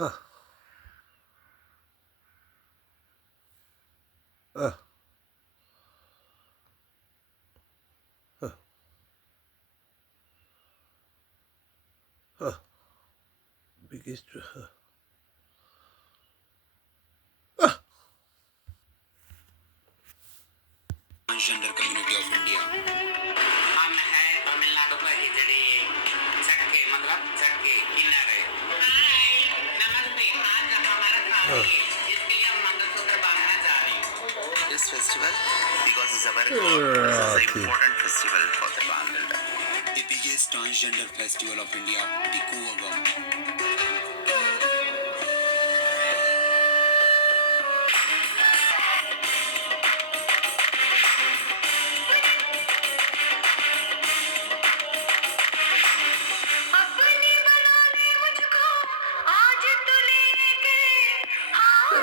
Uh, uh, uh, uh. Biggest. Transgender community of India. हम है तमिलनाडु का हिजड़े झटके मतलब झटके किनारे नमस्ते आज हमारा शादी है इसके लिए हम मंगलसूत्र बांधना चाह रहे हैं this festival because it's a very important festival for the Bandel. The biggest transgender festival of India, the Kuvagam.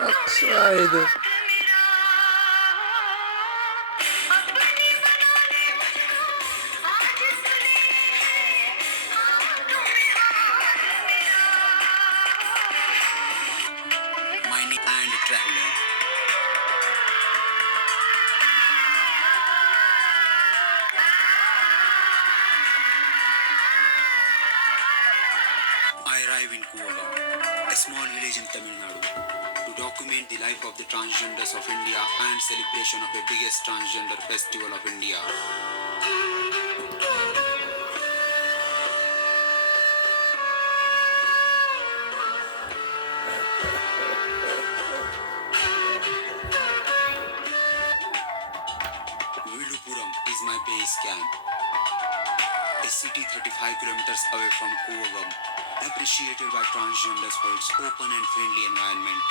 Outside. Mining and traveler. I arrive in Kuvagam, a small village in Tamil Nadu, to document the life of the transgenders of India and celebration of the biggest transgender festival of India. Vilupuram is my base camp, a city 35 kilometers away from Kuvagam, appreciated by transgenders for its open and friendly environment.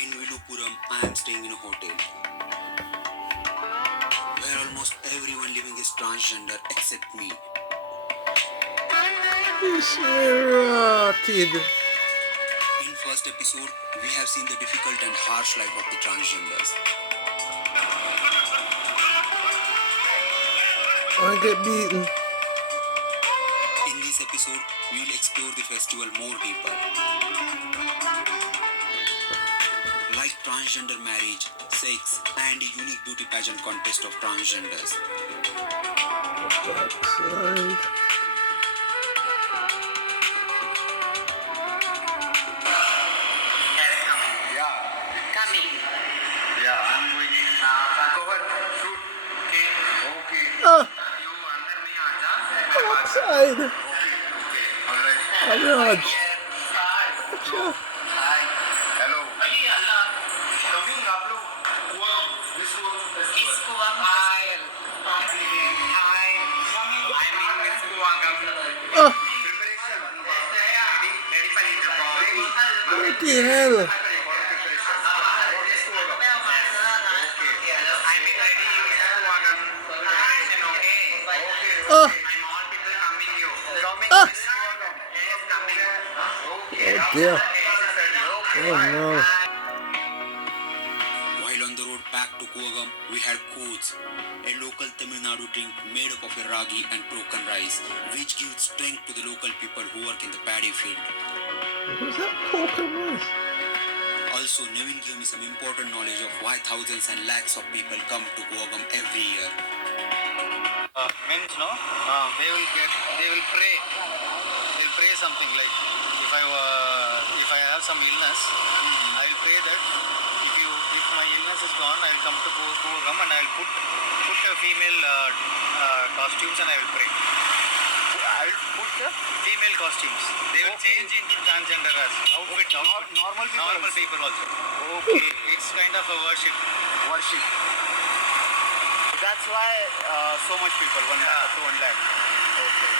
In Vilupuram, I am staying in a hotel, where almost everyone living is transgender except me. It's rotted. In first episode, we have seen the difficult and harsh life of the transgenders. I get beaten. In this episode, we will explore the festival more deeper. Like transgender marriage, sex, and a unique beauty pageant contest of transgenders. Outside. Coming. Yeah, I'm going in. Cover, shoot. Okay. You under me, Aja. Outside. Okay. Alright. Raj. Hi. Hello. Coming, आप लोग this Kuvagam Hi. Hi. I'm in Miss Kuvagam. Preparation. Ready for interview. What the hell? Oh dear. Oh no. While on the road back to Kuvagam, we had Koods, a local Tamil Nadu drink made up of a ragi and broken rice, which gives strength to the local people who work in the paddy field. What's that pork and rice? Also, Nevin gave me some important knowledge of why thousands and lakhs of people come to Kuvagam every year. Men's, no, they will pray. They'll pray something like, if I have some illness, I will pray that if my illness is gone, I will come to Kuvagam and I will put a female costumes and I will pray. I will put the female costumes. They will change into transgender as outfit. Normal people also. Okay. It's kind of a worship. That's why so much people, 1 lakh to 1 lakh. Okay.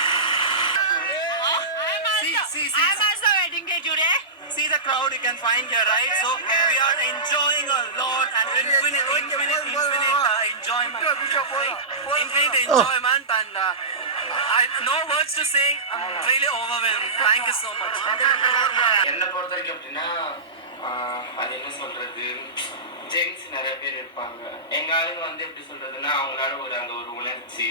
See. I'm also wedding day today. See the crowd you can find here, right? So we are enjoying a lot and infinite enjoyment. Infinite enjoyment and no words to say. I'm really overwhelmed. Thank you so much. என்னை பொறுத்த வரைக்கும் அப்படின்னா அது என்ன சொல்றது gents நிறைய பேர் இருப்பாங்க. எங்க ஆளுங்க வந்து எப்படி சொல்றதுன்னா, அவங்களால அந்த ஒரு உணர்ச்சி,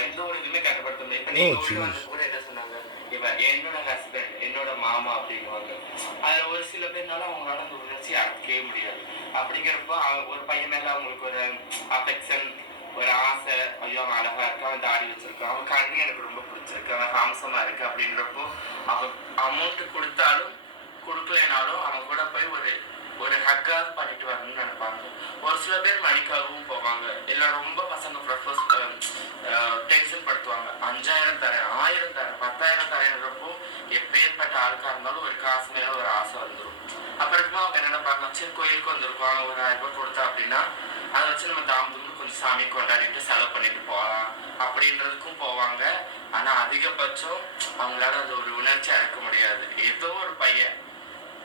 எந்த ஒரு இதுவுமே கட்டுப்படுத்த முடியாது. இப்ப நீங்க உள்ள வந்து கூட என்ன சொன்னாங்க, இவன் என்னோட ஹஸ்பண்ட், என்னோட மாமா அப்படிங்குவாங்க. அதுல ஒரு சில பேர்னால அவங்களால அந்த உணர்ச்சியை அடக்கவே முடியாது. அப்படிங்கிறப்போ ஒரு பையன் மேல அவங்களுக்கு ஒரு அஃபெக்ஷன், ஒரு ஆசை, ஐயோ அவன் அழகா இருக்கு, அவன் தாடி வச்சிருக்கான், அவன் கண்ணு எனக்கு ரொம்ப பிடிச்சிருக்கு, அவன் ஹாம்சமா இருக்கு அப்படின்றப்போ அவன் அமௌண்ட் கொடுத்தாலும் கொடுக்கலைனாலும் அவன் கூட போய் ஒரு ஹக்காவது பண்ணிட்டு வரணும்னு நினைப்பாங்க. ஒரு சில பேர் மணிக்காகவும் போவாங்க. இல்லை ரொம்ப பசங்க ப்ரொஃபஸ் டென்ஷன் படுத்துவாங்க. 5000 தரேன், 1000 தரேன், 10,000 தரேன்றப்போ எப்பேற்பட்ட ஆளுக்கா இருந்தாலும் ஒரு காசு மேல ஒரு ஆசை வந்துடும். அப்புறமா அவங்க என்ன நினைப்பாங்க, சரி கோயிலுக்கு வந்திருக்கோம், 1000 ரூபாய் கொடுத்தா அப்படின்னா அதை வச்சு நம்ம தாமதம் கொஞ்சம் சாமி கொண்டாடிட்டு செலவு பண்ணிட்டு போகலாம் அப்படின்றதுக்கும் போவாங்க. ஆனா அதிகபட்சம் அவங்களால அந்த ஒரு உணர்ச்சி அடக்க முடியாது. ஏதோ ஒரு பையன்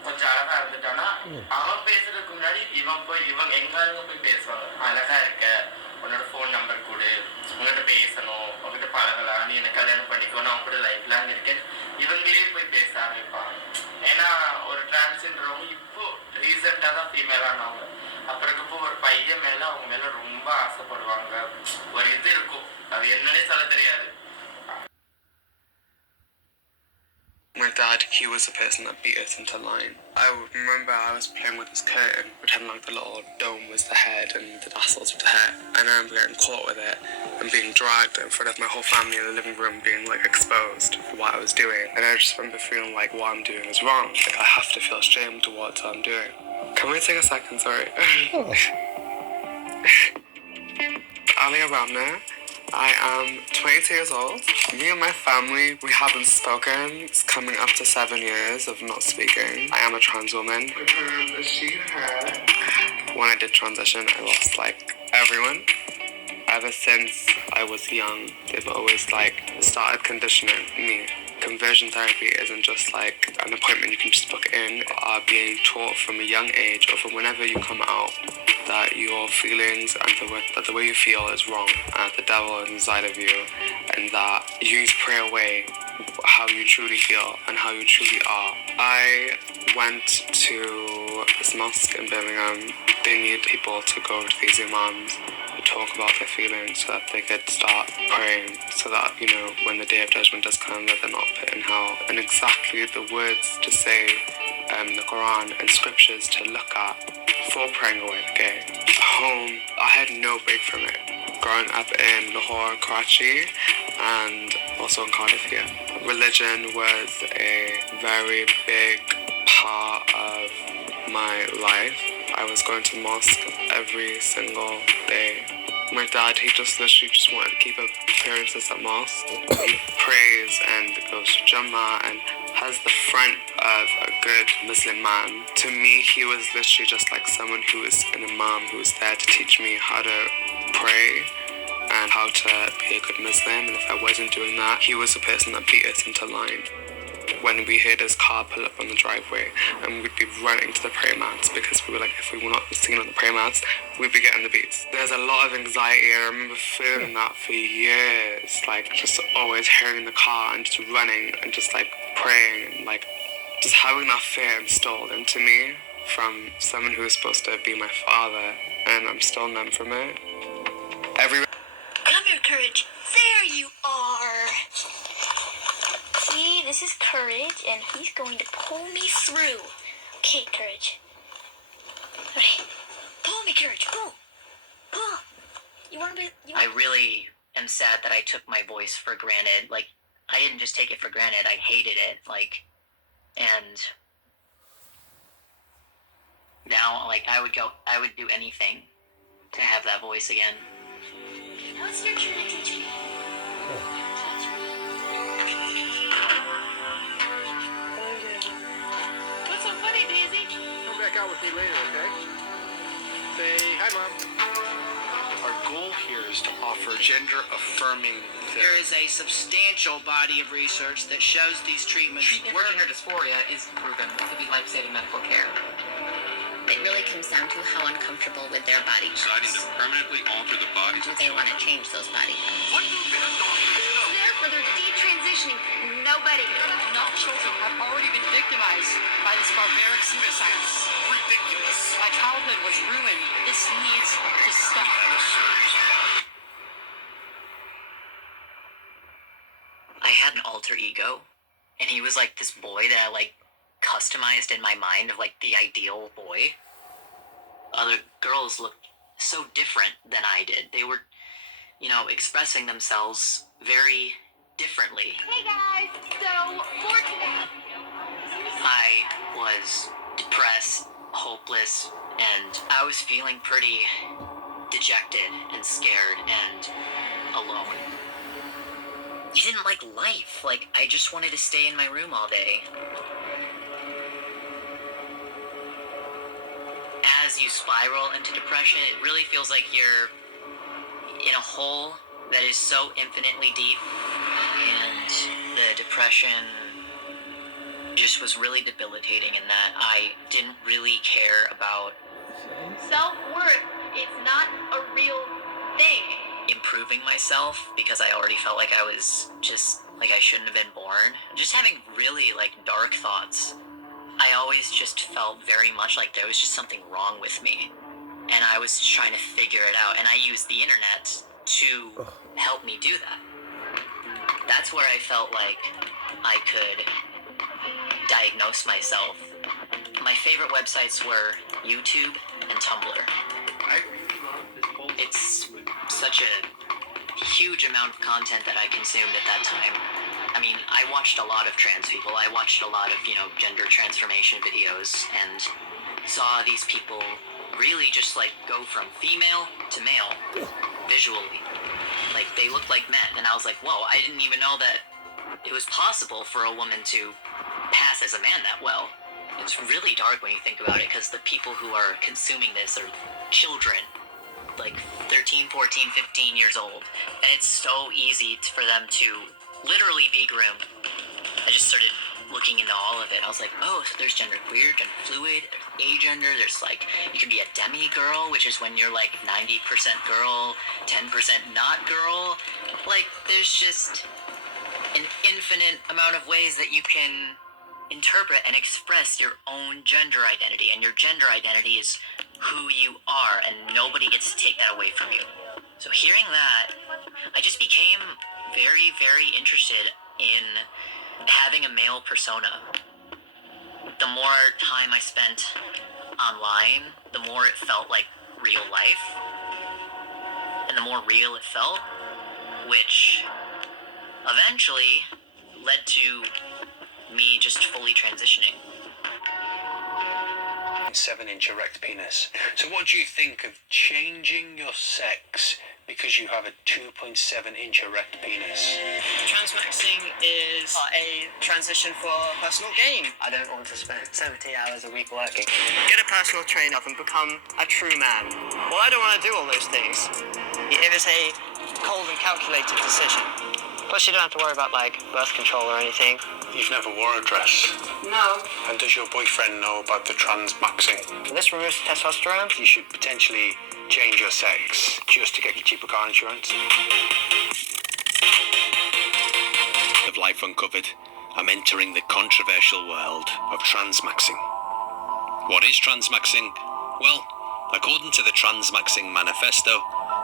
கொஞ்சம் அழகா இருந்துட்டானா அவன் பேசுறதுக்கு முன்னாடி இவங்க எங்காலுங்க போய் பேசுவாங்க. அழகா இருக்க, உன்னோட போன் நம்பர் கொடு, உங்ககிட்ட பேசணும், உங்ககிட்ட பழகலாம், நீ என்ன கல்யாணம் பண்ணிக்கோ, நான் கூட லைஃப் லாங் இருக்கேன், இவங்களே போய் பேச ஆரம்பிப்பாங்க. ஏன்னா ஒரு டிரான்ஸ்ன்றவங்க இப்போ ரீசெண்டா தான் ஃபீமேல் ஆனவங்க. அப்புறக்கப்போ ஒரு பையன் மேல அவங்க மேல ரொம்ப ஆசைப்படுவாங்க. ஒரு இது இருக்கும், அது என்னன்னே சொல்ல தெரியாது. My dad, he was the person that beat us into line. I remember I was playing with this curtain, pretending like the little dome was the head and the tassels were the hair. And I remember getting caught with it and being dragged in front of my whole family in the living room, being like exposed for what I was doing. And I just remember feeling like what I'm doing is wrong. Like I have to feel ashamed to what I'm doing. Can we take a second? Sorry. Ali Aramna. I am 22 years old. Me and my family, we haven't spoken. It's coming up to 7 years of not speaking. I am a trans woman. She, her. When I did transition, I lost like everyone. Ever since I was young, they've always like started conditioning me. Conversion therapy isn't just like an appointment you can just book in. Are being taught from a young age or from whenever you come out that your feelings and that the way you feel is wrong, and the devil is inside of you, and that you need to pray away how you truly feel and how you truly are. I went to this mosque in Birmingham. They need people to go to these imams and talk about their feelings so that they could start praying, so that, you know, when the day of judgment does come, that they're not put in hell. And exactly the words to say the Quran and scriptures to look at for praying away the gay. Home, I had no break from it. Growing up in Lahore, Karachi, and also in Cardiff here. Religion was a very big part of my life. I was going to mosque every single day. My dad, he just literally just wanted to keep up appearances at mosque. He prays and goes to Jummah and has the front of a good Muslim man. To me, he was literally just like someone who was an imam who was there to teach me how to pray and how to be a good Muslim. And if I wasn't doing that, he was the person that beat us into line. When we heard his car pull up on the driveway, and we'd be running to the prayer mats because we were like, if we were not seen on the prayer mats, we'd be getting the beats. There's a lot of anxiety. I remember feeling that for years, like just always hearing the car and just running and just like praying and like just having that fear installed into me from someone who was supposed to be my father, and I'm still numb from it. Come here, Courage. There you are. See, this is Courage, and he's going to pull me through. Okay, Courage. Okay. Pull me, Courage. Pull. Pull. You want to be... I really am sad that I took my voice for granted. Like, I didn't just take it for granted. I hated it. Like, and now, like, I would do anything to have that voice again. Now it's your turn to teach me. What's so funny, Daisy? Come back out with me later, okay? Say hi, Mom. Our goal here is to offer gender-affirming There is a substantial body of research that shows these treatments Treatment for gender dysphoria is proven to be life-saving medical care. It really comes down to how uncomfortable with their body Deciding to permanently alter the body. do they want to change those body Therefore, they're detransitioning. Nobody. Enough children have already been victimized by this barbaric pseudoscience. Ridiculous. Like how childhood was ruined. This needs to stop. I had an alter ego, and he was like this boy that I like customized in my mind of like the ideal boy. Other girls looked so different than I did. They were, you know, expressing themselves very differently. Hey guys, so for today. I was depressed, hopeless, and I was feeling pretty dejected and scared and alone. I didn't like life. Like, I just wanted to stay in my room all day. As you spiral into depression, it really feels like you're in a hole that is so infinitely deep, and the depression just was really debilitating in that I didn't really care about Self-worth is not a real thing. improving myself because I already felt like I was just like I shouldn't have been born. Just having really like dark thoughts. I always just felt very much like there was just something wrong with me, and I was trying to figure it out, and I used the internet to help me do that. That's where I felt like I could diagnose myself. My favorite websites were YouTube and Tumblr. It's such a huge amount of content that I consumed at that time. I mean, I watched a lot of trans people. I watched a lot of, you know, gender transformation videos and saw these people really just like go from female to male visually. Like they looked like men, and I was like, whoa, I didn't even know that it was possible for a woman to pass as a man that well. It's really dark when you think about it, because the people who are consuming this are children, like 13, 14, 15 years old, and it's so easy for them to literally be groomed. I just started looking into all of it. I was like, oh, so there's genderqueer, gender fluid, agender, there's like, you can be a demi-girl, which is when you're like 90% girl, 10% not girl. Like, there's just an infinite amount of ways that you can interpret and express your own gender identity, and your gender identity is who you are, and nobody gets to take that away from you. So hearing that, I just became very, very interested in having a male persona. The more time I spent online, the more it felt like real life, and the more real it felt, which eventually led to me just fully transitioning. 7-inch erect penis. So what do you think of changing your sex because you have a 2.7-inch erect penis? Transmaxing is a transition for personal gain. I don't want to spend 70 hours a week working. Get a personal trainer and become a true man. Well, I don't want to do all those things. It is a cold and calculated decision. Plus, you don't have to worry about, like, birth control or anything. You've never wore a dress. No. And does your boyfriend know about the transmaxing? This removes testosterone. You should potentially change your sex just to get your cheaper car insurance. Of Life Uncovered, I'm entering the controversial world of transmaxing. What is transmaxing? Well, according to the Transmaxing Manifesto,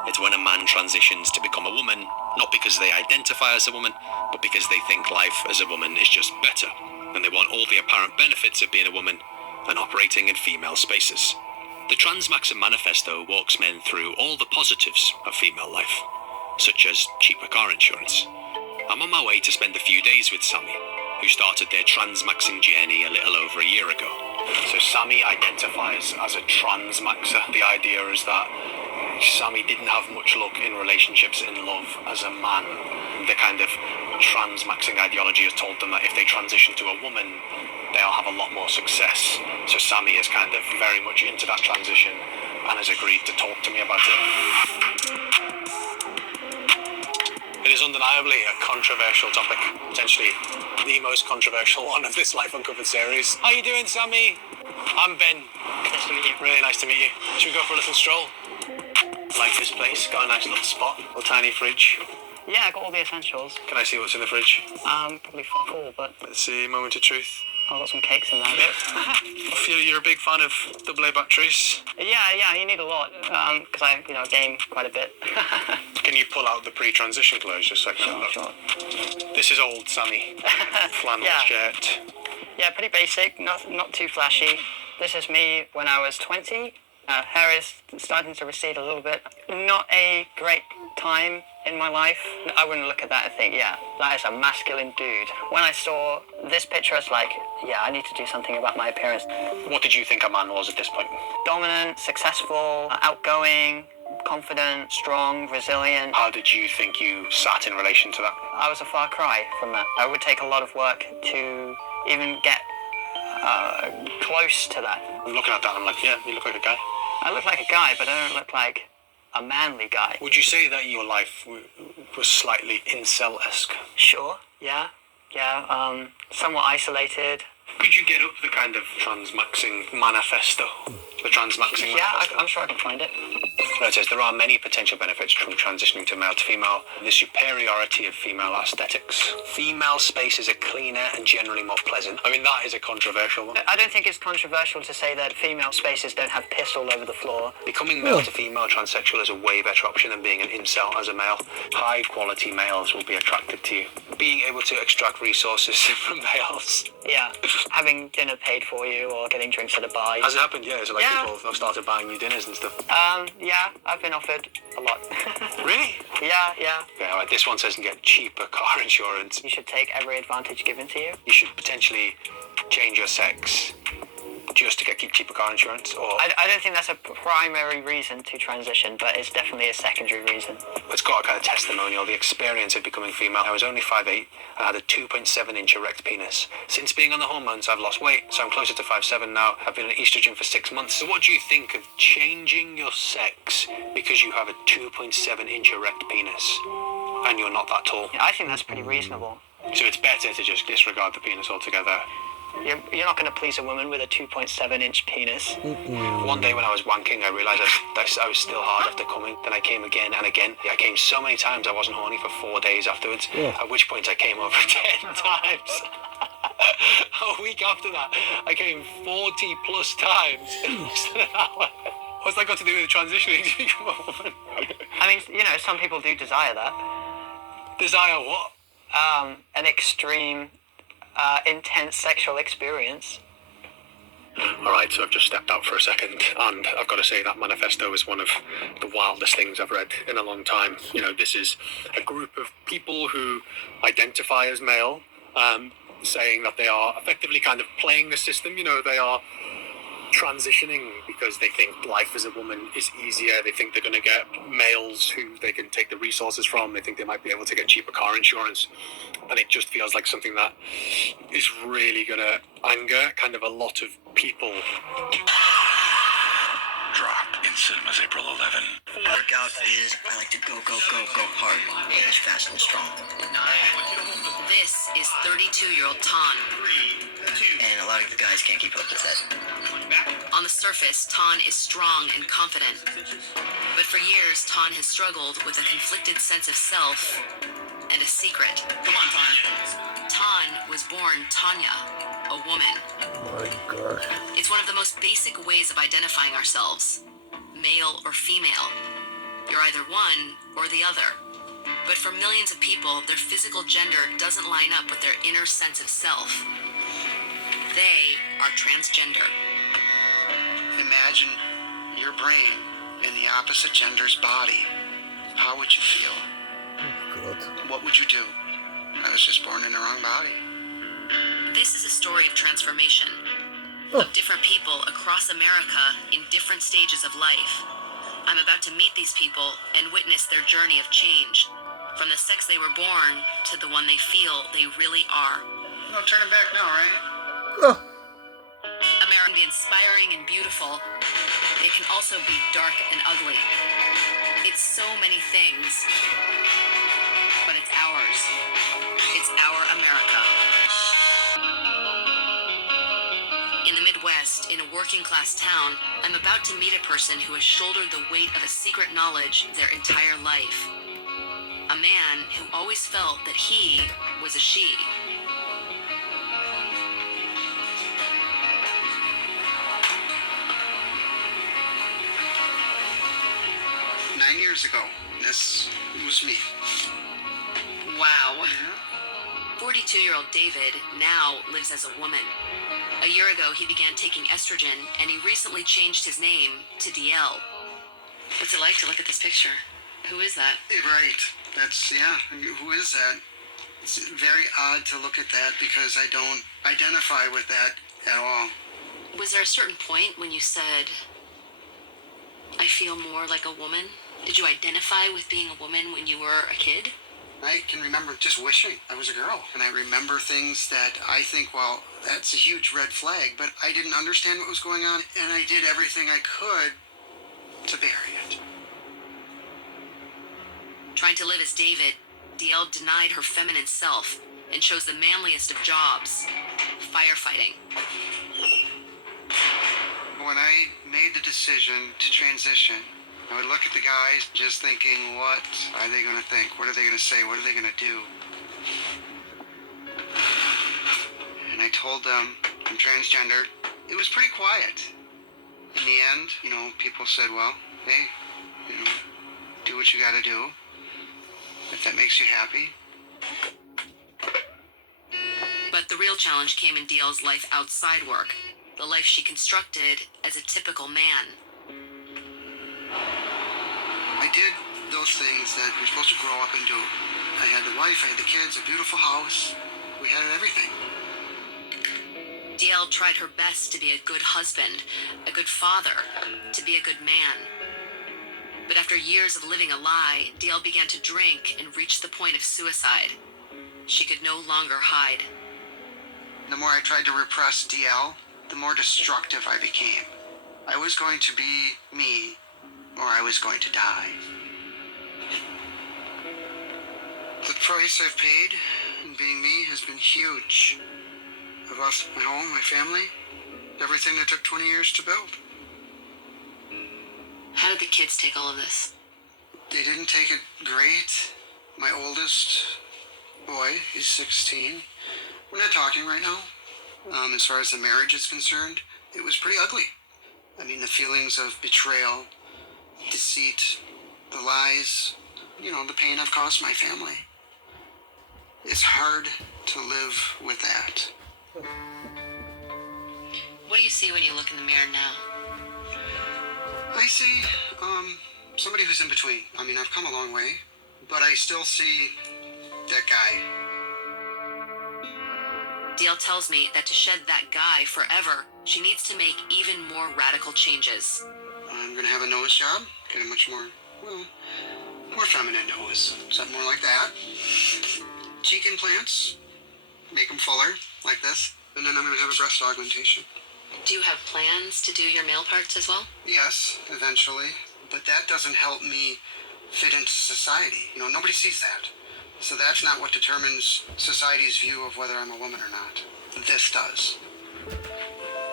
it's when a man transitions to become a woman, not because they identify as a woman, but because they think life as a woman is just better, and they want all the apparent benefits of being a woman and operating in female spaces. The Transmaxing Manifesto walks men through all the positives of female life, such as cheaper car insurance. I'm on my way to spend a few days with Sammy, who started their transmaxing journey a little over a year ago. So Sammy identifies as a transmaxer. The idea is that Sammy didn't have much luck in relationships and love as a man. The kind of transmaxing ideology has told them that if they transition to a woman, they'll have a lot more success. So Sammy is kind of very much into that transition and has agreed to talk to me about it. It is undeniably a controversial topic, potentially the most controversial one of this Life Uncovered series. How you doing, Sammy? I'm Ben. Nice to meet you. Really nice to meet you. Should we go for a little stroll? Like this place, got a nice little spot, a little tiny fridge. Yeah, I got all the essentials. Can I see what's in the fridge? Probably fuck all, but... Let's see, moment of truth. I've got some cakes in there. You're a big fan of AA batteries. Yeah, you need a lot, because I, game quite a bit. Can you pull out the pre-transition clothes just so I can Sure. This is old Sammy. Flannel shirt. Yeah, pretty basic, not too flashy. This is me when I was 20. Hair is starting to recede a little bit. Not a great time in my life. I wouldn't look at that and think, yeah, that is a masculine dude. When I saw this picture, it's like, yeah, I need to do something about my appearance. What did you think a man was at this point? Dominant, successful, outgoing, confident, strong, resilient. How did you think you sat in relation to that? I was a far cry from that. It would take a lot of work to even get close to that. I'm looking at that and I'm like, yeah, you look like a guy. I look like a guy, but I don't look like a manly guy. Would you say that your life was slightly incel-esque? Sure, yeah. Somewhat isolated. Could you get up the kind of transmaxing manifesto? The transmaxing manifesto? I'm sure I can find it. It says there are many potential benefits from transitioning to male to female. The superiority of female aesthetics. Female spaces are cleaner and generally more pleasant. I mean, that is a controversial one. I don't think it's controversial to say that female spaces don't have piss all over the floor. Becoming male to female transsexual is a way better option than being an incel as a male. High quality males will be attracted to you. Being able to extract resources from males. Yeah, having dinner paid for you or getting drinks at a bar. Has it happened? Yeah, so people have started buying you dinners and stuff. Yeah, I've been offered a lot. Really? Yeah. Okay, all right, this one says you can get cheaper car insurance. You should take every advantage given to you. You should potentially change your sex just to get cheaper car insurance, or... I don't think that's a primary reason to transition, but it's definitely a secondary reason. It's got a kind of testimonial, the experience of becoming female. I was only 5'8", and had a 2.7-inch erect penis. Since being on the hormones, I've lost weight, so I'm closer to 5'7" now. I've been on estrogen for 6 months. So what do you think of changing your sex because you have a 2.7-inch erect penis, and you're not that tall? Yeah, I think that's pretty reasonable. So it's better to just disregard the penis altogether. You're not going to please a woman with a 2.7-inch penis. One day when I was wanking, I realised I was still hard after coming. Then I came again and again. I came so many times I wasn't horny for 4 days afterwards. Yeah. At which point I came over 10 times. A week after that, I came 40 plus times in less than an hour. What's that got to do with transitioning to become a woman? I mean, some people do desire that. Desire what? An extreme... intense sexual experience. Alright, so I've just stepped out for a second, and I've got to say that manifesto is one of the wildest things I've read in a long time. This is a group of people who identify as male, saying that they are effectively kind of playing the system. They are transitioning because they think life as a woman is easier. They think they're going to get males who they can take the resources from. They think they might be able to get cheaper car insurance, and it just feels like something that is really going to anger kind of a lot of people. Drop in cinemas April 11. Workout is I like to go hard and as fast and strong. This is 32-year-old Tan. And a lot of the guys can't keep up with that. On the surface, Tan is strong and confident. But for years, Tan has struggled with a conflicted sense of self and a secret. Come on, Tan. Tan was born Tanya, a woman. Oh my gosh. It's one of the most basic ways of identifying ourselves, male or female. You're either one or the other. But for millions of people, their physical gender doesn't line up with their inner sense of self. They are transgender. Imagine your brain in the opposite gender's body. How would you feel? Oh God. What would you do? I was just born in the wrong body. This is a story of transformation. Of different people across America in different stages of life. I'm about to meet these people and witness their journey of change. From the sex they were born to the one they feel they really are. No turning back now, right? America can be inspiring and beautiful. It can also be dark and ugly. It's so many things, but it's ours. It's our America. In the Midwest, in a working-class town, I'm about to meet a person who has shouldered the weight of a secret knowledge their entire life. A man who always felt that he was a she. 9 years ago. This was me. Wow. 42-year-old David now lives as a woman. A year ago, he began taking estrogen, and he recently changed his name to DL. What's it like to look at this picture? Who is that? Right. That's, yeah. Who is that? It's very odd to look at that because I don't identify with that at all. Was there a certain point when you said, I feel more like a woman? Did you identify with being a woman when you were a kid? I can remember just wishing I was a girl. And I remember things that I think, well, that's a huge red flag, but I didn't understand what was going on, and I did everything I could to bury it. Trying to live as David, DL denied her feminine self and chose the manliest of jobs, firefighting. When I made the decision to transition, I would look at the guys just thinking, what are they going to think? What are they going to say? What are they going to do? And I told them I'm transgender. It was pretty quiet. In the end, people said, well, hey, do what you got to do. If that makes you happy. But the real challenge came in DL's life outside work, the life she constructed as a typical man. I did those things that you're supposed to grow up and do. I had the wife, I had the kids, a beautiful house. We had everything. DL tried her best to be a good husband, a good father, to be a good man. But after years of living a lie, DL began to drink and reached the point of suicide. She could no longer hide. The more I tried to repress DL, the more destructive I became. I was going to be me, or I was going to die. The price I've paid in being me has been huge. I've lost my home, my family, everything that took 20 years to build. How did the kids take all of this? They didn't take it great. My oldest boy, he's 16. We're not talking right now. As far as the marriage is concerned, it was pretty ugly. I mean, the feelings of betrayal, deceit, the lies, the pain I've caused my family. It's hard to live with that. What do you see when you look in the mirror now? I see somebody who's in between. I mean, I've come a long way, but I still see that guy. DL tells me that to shed that guy forever, she needs to make even more radical changes. I'm gonna have a nose job, get a much more feminine nose, something more like that. Cheek implants, make them fuller, like this. And then I'm gonna have a breast augmentation. Do you have plans to do your male parts as well? Yes, eventually. But that doesn't help me fit into society. Nobody sees that. So that's not what determines society's view of whether I'm a woman or not. This does.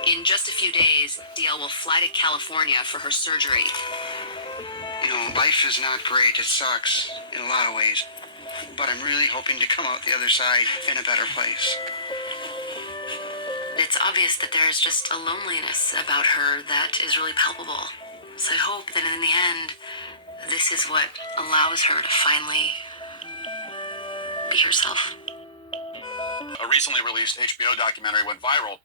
In just a few days, DL will fly to California for her surgery. Life is not great. It sucks in a lot of ways. But I'm really hoping to come out the other side in a better place. It's obvious that there is just a loneliness about her that is really palpable. So I hope that in the end, this is what allows her to finally be herself. A recently released HBO documentary went viral.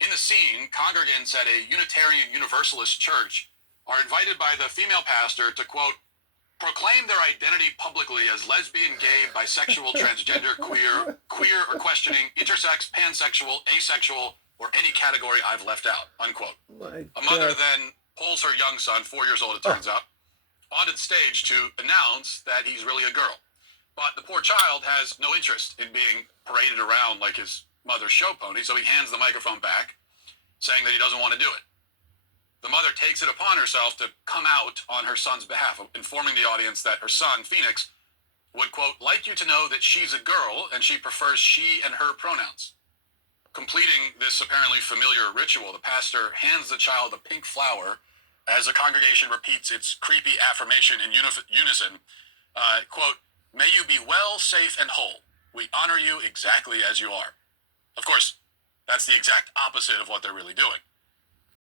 In the scene, congregants at a Unitarian Universalist church are invited by the female pastor to, quote, proclaim their identity publicly as lesbian, gay, bisexual, transgender, queer or questioning, intersex, pansexual, asexual, or any category I've left out, unquote. A mother then pulls her young son, 4 years old it turns out, onto the stage to announce that he's really a girl. But the poor child has no interest in being paraded around like his mother's show pony, so he hands the microphone back, saying that he doesn't want to do it. The mother takes it upon herself to come out on her son's behalf, informing the audience that her son, Phoenix, would, quote, like you to know that she's a girl and she prefers she and her pronouns. Completing this apparently familiar ritual, the pastor hands the child a pink flower as the congregation repeats its creepy affirmation in unison, quote, may you be well, safe, and whole. We honor you exactly as you are. Of course, that's the exact opposite of what they're really doing.